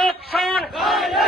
corruption!